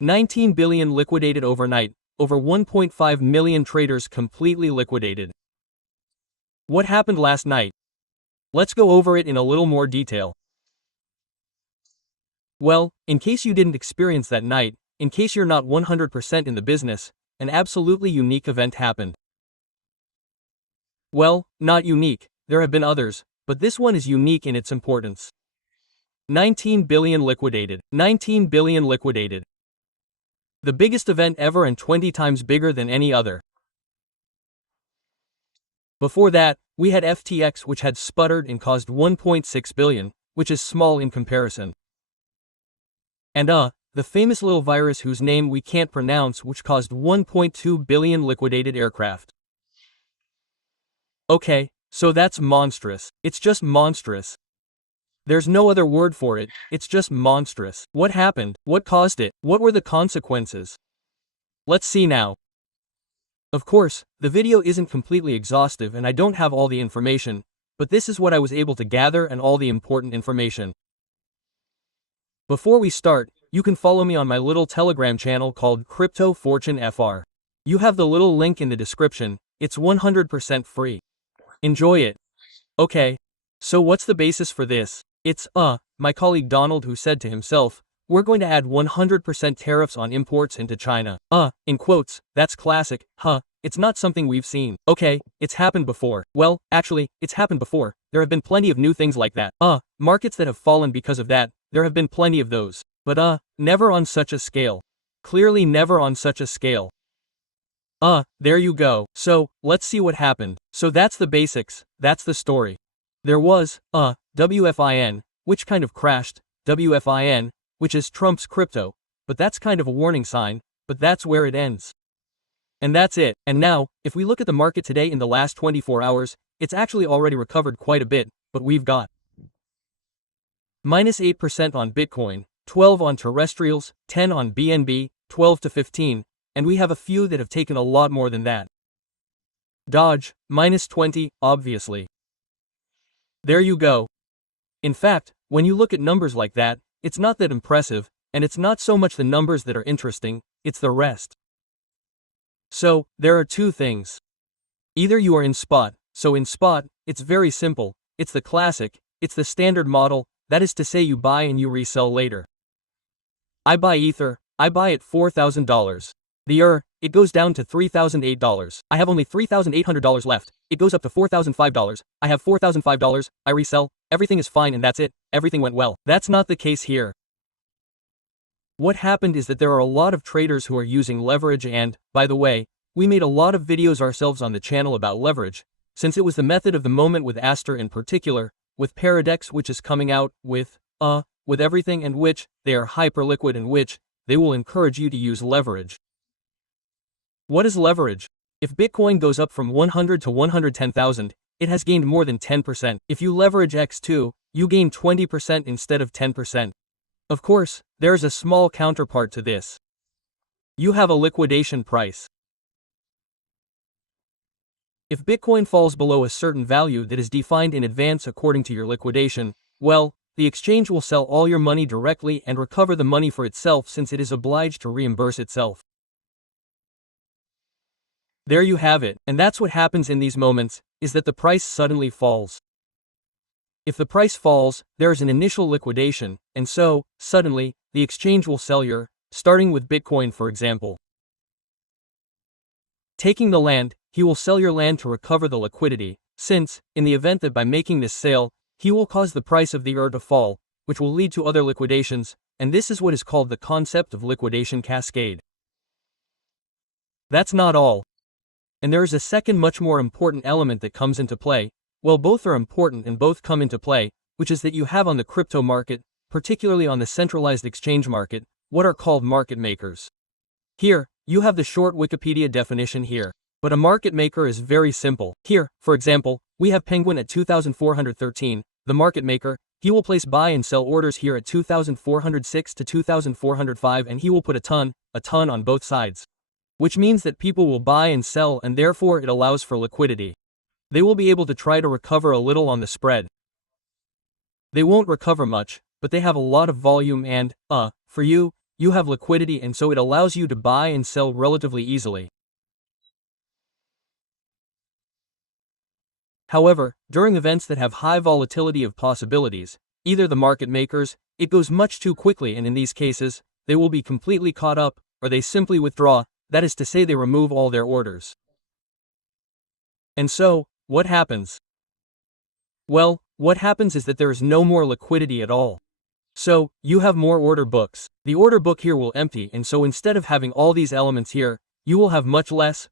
19 billion liquidated overnight, over 1.5 million traders completely liquidated. What happened last night? Let's go over it in a little more detail. Well, in case you didn't experience that night, in case you're not 100% in the business, an absolutely unique event happened. Well, not unique, there have been others, but this one is unique in its importance. 19 billion liquidated. 19 billion liquidated. The biggest event ever and 20 times bigger than any other. Before that, we had FTX, which had sputtered and caused 1.6 billion, which is small in comparison. And the famous little virus whose name we can't pronounce, which caused 1.2 billion liquidated aircraft. Okay, so that's monstrous. It's just monstrous. There's no other word for it, it's just monstrous. What happened? What caused it? What were the consequences? Let's see now. Of course, the video isn't completely exhaustive and I don't have all the information, but this is what I was able to gather and all the important information. Before we start, you can follow me on my little Telegram channel called Crypto Fortune FR. You have the little link in the description, it's 100% free. Enjoy it. Okay. So what's the basis for this? It's, my colleague Donald who said to himself, we're going to add 100% tariffs on imports into China. In quotes, that's classic, it's not something we've seen. Okay, it's happened before. Well, actually, it's happened before. There have been plenty of new things like that. Markets that have fallen because of that, there have been plenty of those. But never on such a scale. Clearly never on such a scale. There you go. So, let's see what happened. So that's the basics, that's the story. There was, WFIN, which kind of crashed, WFIN, which is Trump's crypto, but that's kind of a warning sign, but that's where it ends. And that's it. And now, if we look at the market today in the last 24 hours, it's actually already recovered quite a bit, but we've got minus 8% on Bitcoin, 12 on terrestrials, 10 on BNB, 12 to 15, and we have a few that have taken a lot more than that. Dodge, minus 20, obviously. There you go. In fact, when you look at numbers like that, it's not that impressive, and it's not so much the numbers that are interesting, it's the rest. So, there are two things. Either you are in spot, so in spot, it's very simple, it's the classic, it's the standard model, that is to say you buy and you resell later. I buy Ether, I buy it $4,000. It goes down to $3,008. I have only $3,800 left. It goes up to $4,005. I have $4,005. I resell. Everything is fine and that's it. Everything went well. That's not the case here. What happened is that there are a lot of traders who are using leverage and, by the way, we made a lot of videos ourselves on the channel about leverage, since it was the method of the moment with Aster in particular, with Paradex which is coming out, with everything and which, they are hyperliquid and which, they will encourage you to use leverage. What is leverage? If Bitcoin goes up from 100 to 110,000, it has gained more than 10%. If you leverage X2, you gain 20% instead of 10%. Of course, there is a small counterpart to this. You have a liquidation price. If Bitcoin falls below a certain value that is defined in advance according to your liquidation, well, the exchange will sell all your money directly and recover the money for itself since it is obliged to reimburse itself. There you have it, and that's what happens in these moments, is that the price suddenly falls. If the price falls, there is an initial liquidation, and so, suddenly, the exchange will sell your, starting with Bitcoin for example. Taking the land, he will sell your land to recover the liquidity, since, in the event that by making this sale, he will cause the price of the to fall, which will lead to other liquidations, and this is what is called the concept of liquidation cascade. That's not all. And there is a second much more important element that comes into play, well both are important and both come into play, which is that you have on the crypto market, particularly on the centralized exchange market, what are called market makers. Here, you have the short Wikipedia definition here, but a market maker is very simple. Here, for example, we have Penguin at 2,413, the market maker, he will place buy and sell orders here at 2,406 to 2,405 and he will put a ton on both sides. Which means that people will buy and sell and therefore it allows for liquidity. They will be able to try to recover a little on the spread. They won't recover much, but they have a lot of volume and, for you you have liquidity and so it allows you to buy and sell relatively easily. However, during events that have high volatility of possibilities, either the market makers, it goes much too quickly, and in these cases, they will be completely caught up, or they simply withdraw, that is to say they remove all their orders. And so, what happens? Well, what happens is that there is no more liquidity at all. So, you have more order books. The order book here will empty, and so instead of having all these elements here, you will have much less.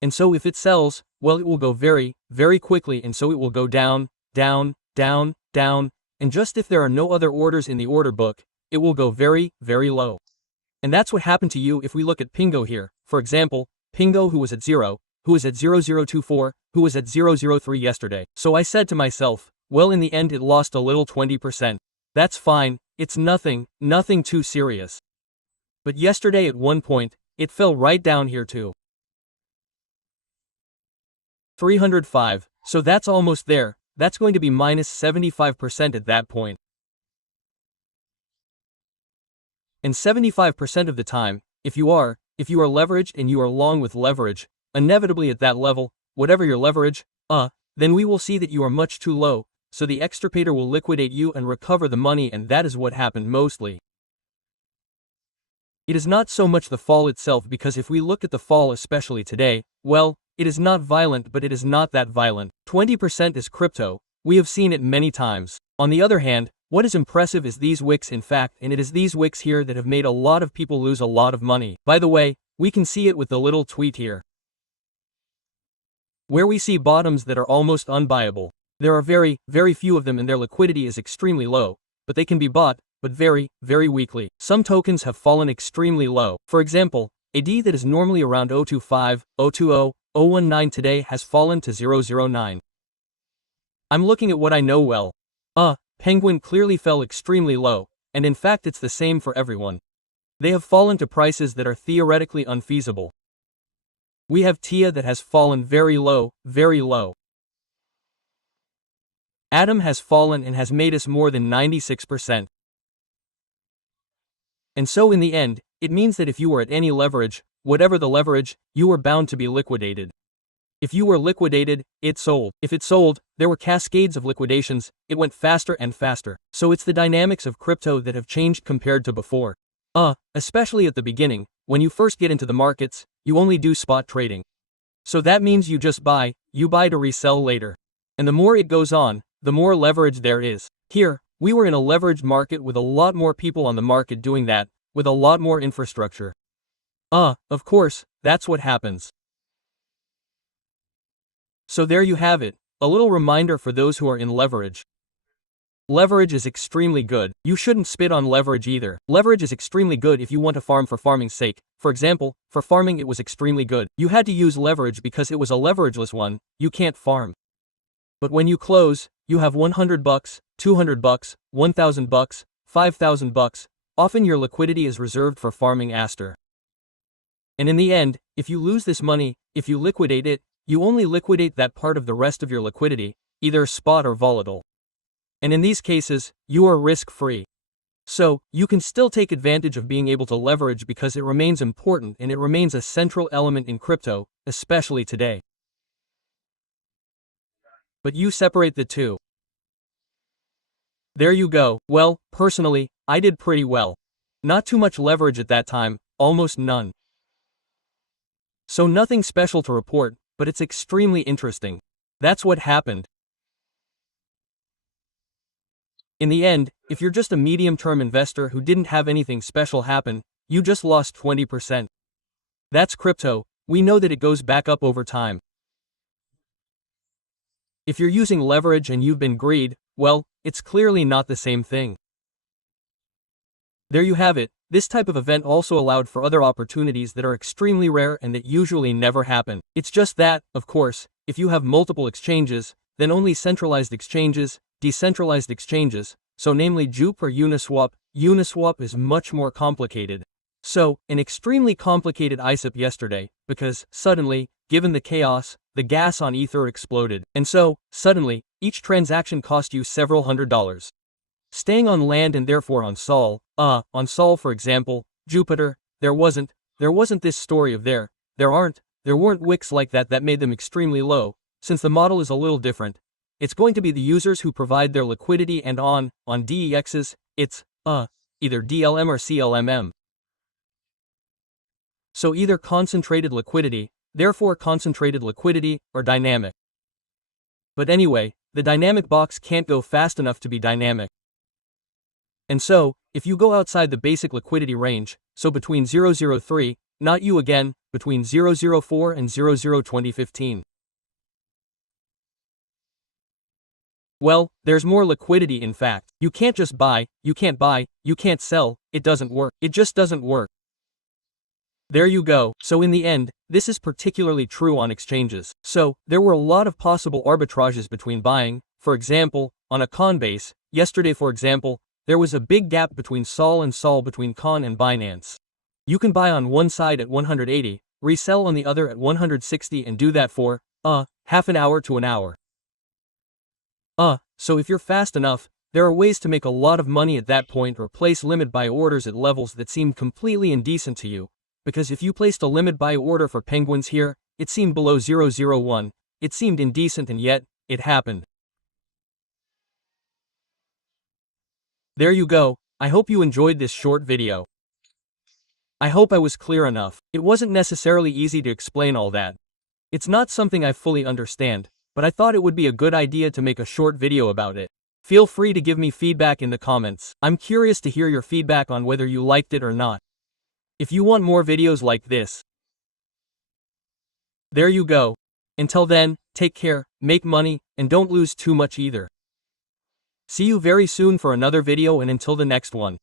And so if it sells, well, it will go very, very quickly, and so it will go down, down, down, down, and just if there are no other orders in the order book, it will go very, very low. And that's what happened to you if we look at Pingo here. For example, Pingo who was at 0, who was at 0024, who was at 003 yesterday. So I said to myself, well, in the end it lost a little 20%. That's fine, it's nothing too serious. But yesterday at one point, it fell right down here too. 305, so that's almost there, that's going to be minus 75% at that point. And 75% of the time, if you are leveraged and you are long with leverage, inevitably at that level, whatever your leverage, then we will see that you are much too low, so the extirpator will liquidate you and recover the money, and that is what happened mostly. It is not so much the fall itself, because if we look at the fall especially today, well, it is not violent, but it is not that violent. 20% is crypto, we have seen it many times. On the other hand, what is impressive is these wicks in fact, and it is these wicks here that have made a lot of people lose a lot of money. By the way, we can see it with the little tweet here, where we see bottoms that are almost unbuyable. There are very, very few of them and their liquidity is extremely low, but they can be bought, but very, very weakly. Some tokens have fallen extremely low. For example, AD that is normally around 0.25, 0.20, 0.19 today has fallen to 0.09. I'm looking at what I know well. Penguin clearly fell extremely low, and in fact it's the same for everyone. They have fallen to prices that are theoretically unfeasible. We have TIA that has fallen very low, very low. Atom has fallen and has made us more than 96%. And so in the end, it means that if you were at any leverage, whatever the leverage, you were bound to be liquidated. If you were liquidated, it sold. If it sold, there were cascades of liquidations, it went faster and faster. So it's the dynamics of crypto that have changed compared to before. Especially at the beginning, when you first get into the markets, you only do spot trading. So that means you just buy, to resell later. And the more it goes on, the more leverage there is. Here, we were in a leveraged market with a lot more people on the market doing that, with a lot more infrastructure. Of course, that's what happens. So there you have it, a little reminder for those who are in leverage. Leverage is extremely good. You shouldn't spit on leverage either. Leverage is extremely good if you want to farm for farming's sake. For example, for farming it was extremely good. You had to use leverage because it was a leverageless one, you can't farm. But when you close, you have $100, $200, $1,000, $5,000, often your liquidity is reserved for farming Aster. And in the end, if you lose this money, if you liquidate it, you only liquidate that part of the rest of your liquidity, either spot or volatile. And in these cases, you are risk-free. So, you can still take advantage of being able to leverage because it remains important and it remains a central element in crypto, especially today. But you separate the two. There you go. Well, personally, I did pretty well. Not too much leverage at that time, almost none. So nothing special to report, but it's extremely interesting. That's what happened. In the end, if you're just a medium-term investor who didn't have anything special happen, you just lost 20%. That's crypto, we know that it goes back up over time. If you're using leverage and you've been greed, well, it's clearly not the same thing. There you have it, this type of event also allowed for other opportunities that are extremely rare and that usually never happen. It's just that, of course, if you have multiple exchanges, then only centralized exchanges, decentralized exchanges, so namely Jup or Uniswap. Uniswap is much more complicated. So, an extremely complicated ISIP yesterday, because, suddenly, given the chaos, the gas on Ether exploded. And so, suddenly, each transaction cost you several $100s. Staying on land and therefore on Sol, On Sol for example, Jupiter, there wasn't this story of there weren't wicks like that made them extremely low, since the model is a little different. It's going to be the users who provide their liquidity, and on DEXs, it's, either DLM or CLMM. So either concentrated liquidity, therefore concentrated liquidity, or dynamic. But anyway, the dynamic box can't go fast enough to be dynamic. And so, if you go outside the basic liquidity range, so between 003, not you again, between 004 and 002015. Well, there's more liquidity in fact. You can't just buy, you can't sell, it doesn't work. It just doesn't work. There you go. So in the end, this is particularly true on exchanges. So, there were a lot of possible arbitrages between buying. For example, on a Con base, yesterday for example, there was a big gap between Sol and Sol between Con and Binance. You can buy on one side at 180, resell on the other at 160 and do that for, half an hour to an hour. So if you're fast enough, there are ways to make a lot of money at that point or place limit buy orders at levels that seem completely indecent to you. Because if you placed a limit buy order for penguins here, it seemed below 001, it seemed indecent and yet, it happened. There you go. I hope you enjoyed this short video. I hope I was clear enough. It wasn't necessarily easy to explain all that. It's not something I fully understand, but I thought it would be a good idea to make a short video about it. Feel free to give me feedback in the comments. I'm curious to hear your feedback on whether you liked it or not. If you want more videos like this. There you go. Until then, take care, make money, and don't lose too much either. See you very soon for another video, and until the next one.